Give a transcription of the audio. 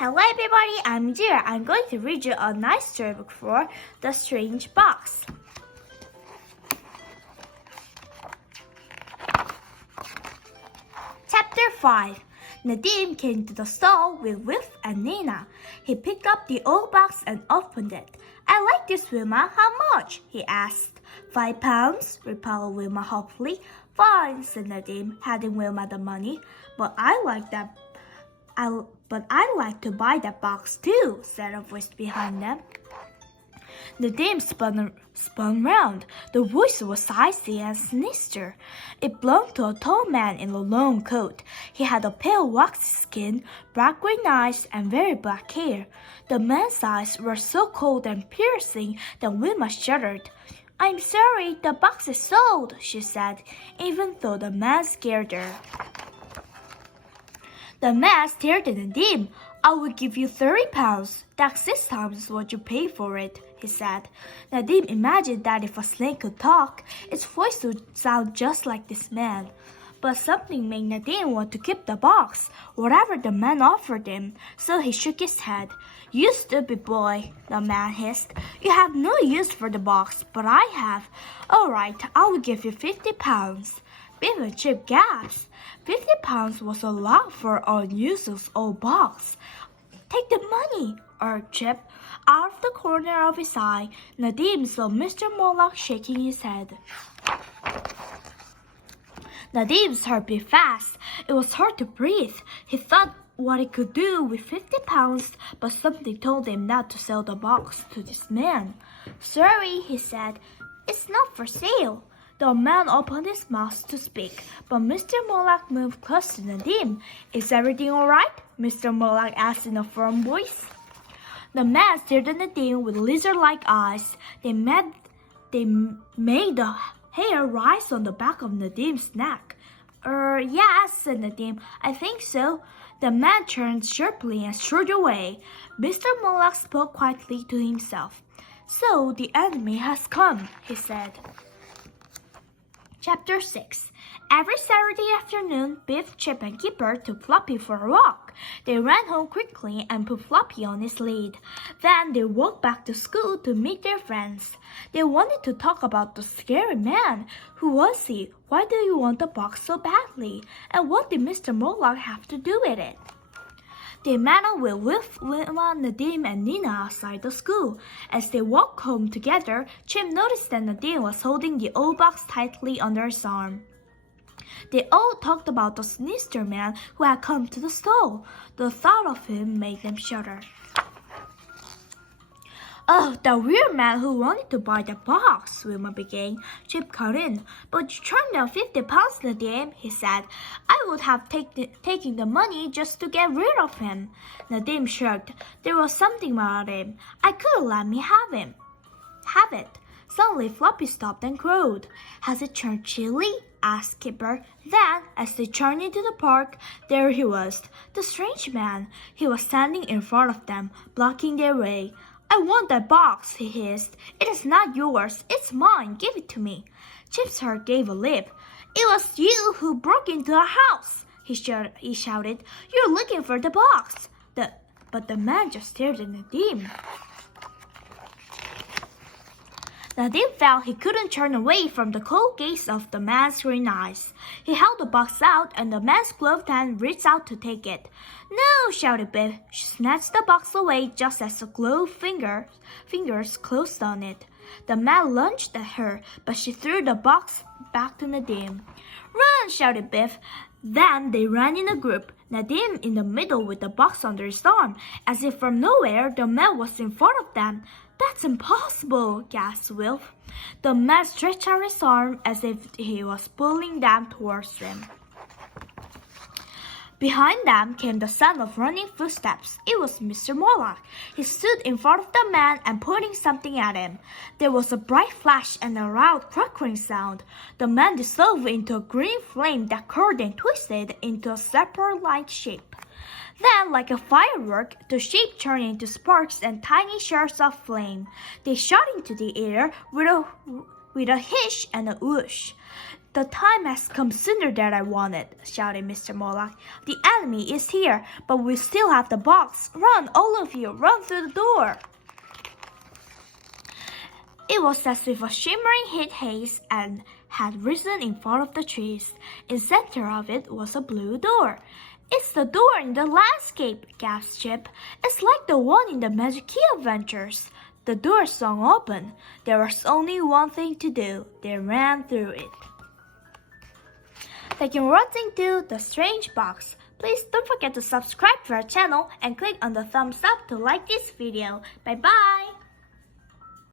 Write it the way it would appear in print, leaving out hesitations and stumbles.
Hello everybody, I'm Jireh. I'm going to read you a nice storybook for The Strange Box. Chapter 5. Nadim came to the stall with Wilf and Nina. He picked up the old box and opened it. I like this, Wilma. How much? He asked. £5, replied Wilma hopefully. Fine, said Nadim, handing Wilma the money. But I'd like to buy that box too, said a voice behind them. Nadim spun round. The voice was icy and sinister. It belonged to a tall man in a long coat. He had a pale waxy skin, black green eyes, and very black hair. The man's eyes were so cold and piercing that Wilma shuddered. I'm sorry, the box is sold, she said, even though the man scared her. The man stared at Nadim. I will give you £30. That's 6 times what you pay for it, he said. Nadim imagined that if a snake could talk, its voice would sound just like this man. But something made Nadim want to keep the box, whatever the man offered him, so he shook his head. You stupid boy, the man hissed. You have no use for the box, but I have. All right, I will give you £50. Biff and Chip gasped. £50 was a lot for an useless old box. Take the money, urged Chip. Out of the corner of his eye, Nadim saw Mr. Moloch shaking his head. Nadim's heart beat fast. It was hard to breathe. He thought what he could do with £50, but something told him not to sell the box to this man. Sorry, he said. It's not for sale. The man opened his mouth to speak, but Mr. Moloch moved close to Nadim. Is everything all right? Mr. Moloch asked in a firm voice. The man stared at Nadim with lizard-like eyes. They made the hair rise on the back of Nadim's neck. Yes, said Nadim. I think so. The man turned sharply and strode away. Mr. Moloch spoke quietly to himself. So the enemy has come, he said. Chapter 6. Every Saturday afternoon, Biff, Chip, and Kipper took Floppy for a walk. They ran home quickly and put Floppy on his lead. Then they walked back to school to meet their friends. They wanted to talk about the scary man. Who was he? Why do you want the box so badly? And what did Mr. Moloch have to do with it? They met up with Wilf, Wilma, Nadim, and Nina outside the school. As they walked home together, Chip noticed that Nadim was holding the old box tightly under his arm. They all talked about the sinister man who had come to the stall. The thought of him made them shudder. Oh, the weird man who wanted to buy the box, Wilma began. Chip cut in. But you turned down £50, Nadim, he said. I would have taken the money just to get rid of him. Nadim shrugged. There was something about him. I couldn't let me have it. Suddenly, Floppy stopped and crowed. Has it turned chilly? Asked Kipper. Then, as they turned into the park, there he was, the strange man. He was standing in front of them, blocking their way. I want that box, he hissed. It is not yours. It's mine. Give it to me. Chip's heart gave a leap. It was you who broke into our house, he shouted. You're looking for the box. But the man just stared at Nadim. Nadim felt he couldn't turn away from the cold gaze of the man's green eyes. He held the box out, and the man's gloved hand reached out to take it. No, shouted Biff. She snatched the box away just as the gloved fingers closed on it. The man lunged at her, but she threw the box back to Nadim. Run, shouted Biff. Then they ran in a group, Nadim in the middle with the box under his arm. As if from nowhere, the man was in front of them. That's impossible, gasped Wilf. The man stretched out his arm as if he was pulling them towards him. Behind them came the sound of running footsteps. It was Mr. Moloch. He stood in front of the man and pointing something at him. There was a bright flash and a loud crackling sound. The man dissolved into a green flame that curled and twisted into a serpent-like shape. Then, like a firework, the shape turned into sparks and tiny shards of flame. They shot into the air with a hiss and a whoosh. The time has come sooner than I wanted, shouted Mr. Moloch. The enemy is here, but we still have the box. Run, all of you, run through the door. It was as if a shimmering heat haze had risen in front of the trees. In the center of it was a blue door. It's the door in the landscape, gasped Chip. It's like the one in the Magic Key Adventures. The door swung open. There was only one thing to do. They ran through it. Thank you for watching to The Strange Box. Please don't forget to subscribe to our channel and click on the thumbs up to like this video. Bye bye!